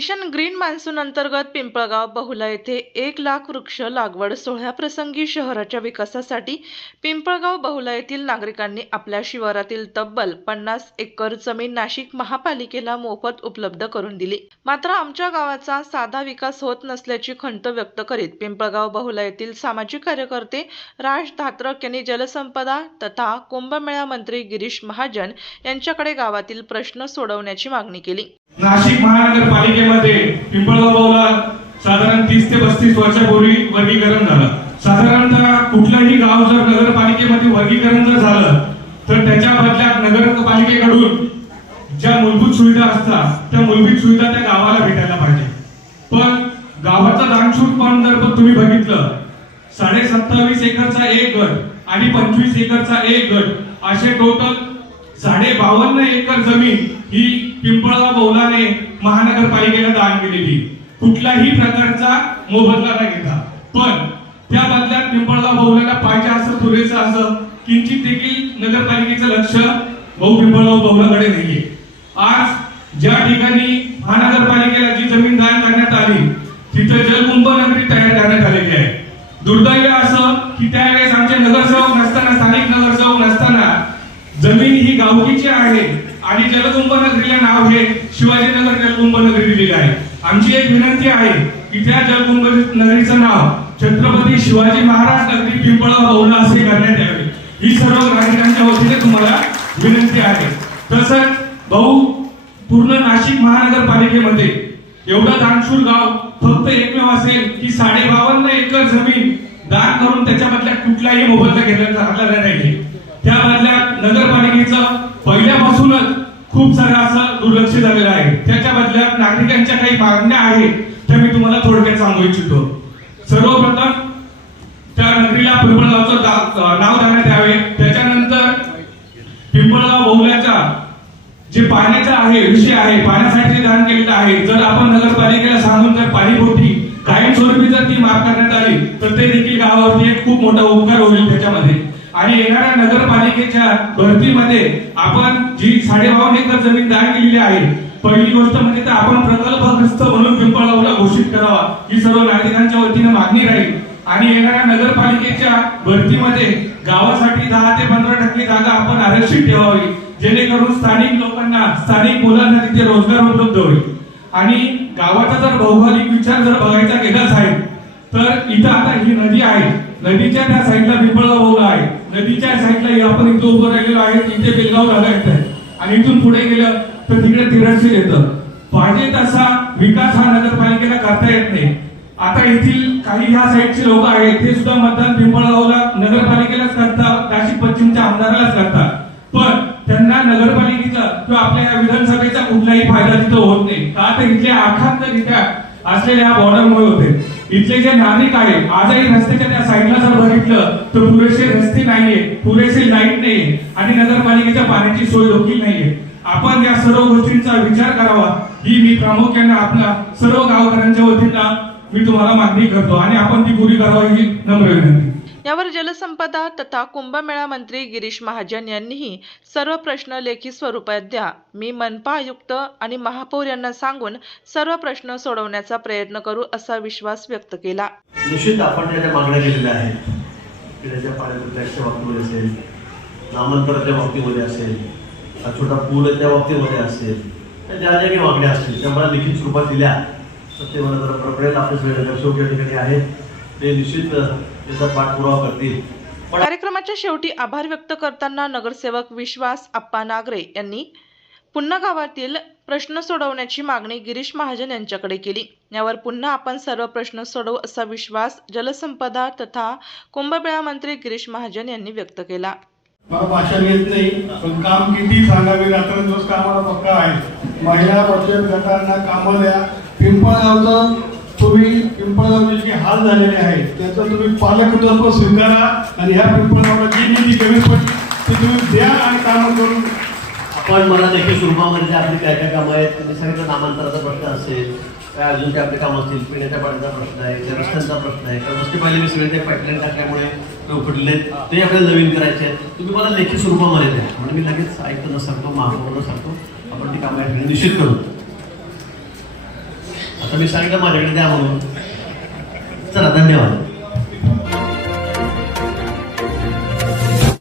Mission green monsoon अंतर्गत पिंपळगाव बहुला येथे 1,00,000 वृक्ष लागवड सोहळ्याप्रसंगी शहराच्या विकासासाठी पिंपळगाव बहुला येथील नागरिकांनी आपल्या शिवारातील तब्बल 50 एकर जमीन नाशिक महापालिकेला मोफत उपलब्ध करून दिली। मात्र आमच्या गावाचा साधा विकास होत नसल्याची खंत व्यक्त करीत पिंपळगाव बहुला येथील सामाजिक कार्यकर्ते राज धात्रक यांनी जलसंपदा तथा कुंभमेळा मंत्री गिरीश महाजन यांच्याकडे गावातील प्रश्न सोडवण्याची मागणी केली। नाशिक महानगरपालिकेमध्ये पिंपळगाव बहुला साधारण 30 ते 35 वर्षापूर्वी वर्गीकरण झालं। साधारणतः कुठलाही गाव जर नगरपालिकेमध्ये वर्गीकरण जर झालं तर त्याच्या बदल्यात नगरपालिकेकडून ज्या मूलभूत सुविधा असतात त्या मूलभूत सुविधा त्या गावाला भेटायला पाहिजे। पण गावाचा दानशूरपण जर तुम्ही बघितलं 27.5 एकरचा एक गट आणि 25 एकरचा एक गट असे टोटल 52.5 एकर जमीन ही पिंपळगाव बहुलाने महानगरपालिकेला दान केलेली, कुठल्याही प्रकारचा मोबदला न घेता। पण त्या बदल्यात पिंपळगाव बहुलाला पाहिजे असं पुरेसं असं किंचित देखील नगरपालिकेचं लक्ष पिंपळगाव बहुलाकडे नाहीये। आज ज्या ठिकाणी महानगरपालिकेला जी जमीन दान करण्यात आली तिथे जलकुंभ नगरी तयार करण्यात आलेली आहे। दुर्दैव असं की त्यावेळेस आमचे नगरसेवक नसताना, स्थानिक नगरसेवक नसताना जमीन ही गावकीची आहे आणि जलकुंभ नगरीला नाव हे शिवाजीनगर जलकुंभ नगरी दिलेले आहे। आमची एक विनंती आहे की त्या जलकुंभ नगरीचं नाव छत्रपती शिवाजी महाराज नगरी पिंपळगाव बहुला असे करण्यात यावे, ही सर्व नागरिकांच्या वतीने तुम्हाला विनंती आहे। तसंच पूर्ण नाशिक महानगरपालिकेमध्ये एवढं दानशूर गाव फक्त एकमेव असेल की 52.5 एकर जमीन दान करून त्याच्या बदल्यात कुठलाही मोबदला घेतला नाही। त्या बदल्यात नगरपालिकेचं पहिल्यापासूनच खूप सारं असं दुर्लक्ष झालेलं आहे। त्याच्या बदल्यात नागरिकांच्या काही मागण्या आहेत त्या मी तुम्हाला थोडक्यात सांगू इच्छितो। सर्वप्रथम त्या नगरीला पिंपळगावचं नाव देण्यात यावे। त्याच्यानंतर पिंपळगाव बहुल्याचा जे पाण्याचा आहे विषय आहे, पाण्यासाठी जे दान केलेलं आहे, जर आपण नगरपालिकेला सांगून जर पाणीपुरवठी कायमस्वरूपी जर ती माफ करण्यात आली तर ते देखील गावावरती एक खूप मोठा उपकार होईल त्याच्यामध्ये। आणि येणाऱ्या नगरपालिकेच्या भरतीमध्ये आपण जी 52.5 एकर जमीन दान केलेली आहे, पहिली गोष्ट म्हणजे तर आपण प्रकल्पग्रस्त म्हणून पिंपळगावला घोषित करावा, ही सर्व नागरिकांच्या वतीने मागणी राहील। आणि येणाऱ्या नगरपालिकेच्या भरतीमध्ये गावासाठी 10 ते 15% जागा आपण आरक्षित ठेवावी, जेणेकरून स्थानिक लोकांना, स्थानिक मुलांना तिथे रोजगार उपलब्ध होईल। आणि गावाचा जर भौगोलिक विचार जर बघायचा गेलाच आहे तर इथं आता ही नदी आहे, नदीच्या त्या साईडला पिंपळगाव बहुला आहे, नदीच्या साईडला आपण इथे उभं राहिलेलो आहे, इथे बेलगाव जागा येत आहे आणि इथून पुढे गेलं तर तिकडे तिरडशीर येतं। पाहिजे तसा विकास हा नगरपालिकेला करता येत नाही। आता येथील काही ह्या साईडचे लोक आहेत ते सुद्धा मतदान पिंपळगावला नगरपालिकेलाच करतात, नाशिक पश्चिमच्या आमदारालाच करतात, पण त्यांना नगरपालिकेचा किंवा आपल्या विधानसभेचा कुठलाही फायदा तिथं होत नाही। का तर इथल्या अखांतरित्या असलेल्या बॉर्डरमुळे होते। इथले जे नागरिक आहेत आजही रस्त्याच्या त्या साईडला जर बघितलं तर पुरेसे रस्ते नाहीये, पुरेसे लाईट नाहीये आणि नगरपालिकेच्या पाण्याची सोय देखील नाहीये। आपण या सर्व गोष्टींचा विचार करावा, ही मी प्रामुख्याने आपल्या सर्व गावकऱ्यांच्या वतीने मी तुम्हाला मागणी करतो आणि आपण ती पुरी करावी ही नम्र विनंती। यावर जलसंपदा तथा कुंभमेळा मंत्री गिरीश महाजन यांनीही सर्व प्रश्न लेखी स्वरूपात द्या, मी मनपा आयुक्त आणि महापौर यांना सांगून सर्व प्रश्न सोडवण्याचा प्रयत्न करू असा विश्वास व्यक्त केला। निश्चित आपण त्याच्या मागण्या केलेल्या आहेत, पिण्याच्या पाण्याच्या बाबतीमध्ये असेल, नामांतराच्या बाबतीमध्ये असेल, छोटा पूलच्या बाबतीमध्ये असेल, ज्या ज्या काही मागण्या असतील त्या मला लिखित स्वरूपात दिल्या तर ते मला जरा प्रकरण आपल्या नगरसेवक या ठिकाणी आहेत ते निश्चित त्याचा पाठपुरावा करतील। कार्यक्रमाच्या शेवटी आभार व्यक्त करताना नगरसेवक विश्वास आप्पा नागरे यांनी पुन्हा गावातील प्रश्न सोडवण्याची मागणी गिरीश महाजन यांच्याकडे केली। यावर पुन्हा आपण सर्व प्रश्न सोडवू असा विश्वास जलसंपदा तथा कुंभमेळा मंत्री गिरीश महाजन यांनी व्यक्त केला। मला भाषा येत नाही पण काम किती सांगावे, रात्रंदिवस कामाला पक्का आहे। महिला बचत गटांना कामं द्या। पिंपळगावचं तुम्ही पिंपळगावचे जे हाल झालेले आहेत त्याचं तुम्ही पालकत्व स्वीकारा आणि ह्या पिंपळगावला जी निधी कमी पडली ती तुम्ही द्या आणि कामं करून आपण मला देखील स्वरूपामध्ये आपली काय काय कामं आहेत तुम्ही सांगितलं, नामांतराचा प्रश्न असेल, काय अजून काय आपले कामं असतील, पिण्याच्या पाण्याचा प्रश्न आहे, रस्त्यांचा प्रश्न आहे, तर रस्ते पहिले मी सगळे ते पाईपलाईन टाकल्यामुळे ते उघडले ते आपल्याला नवीन करायचे आहेत, तुम्ही मला लेखी स्वरूपामध्ये द्या म्हणजे मी लगेच आयुक्तांना सांगतो, महापौरांना सांगतो, आपण ती कामं निश्चित करू। तर मी सांगितलं माझ्याकडे द्या म्हणून. चला धन्यवाद.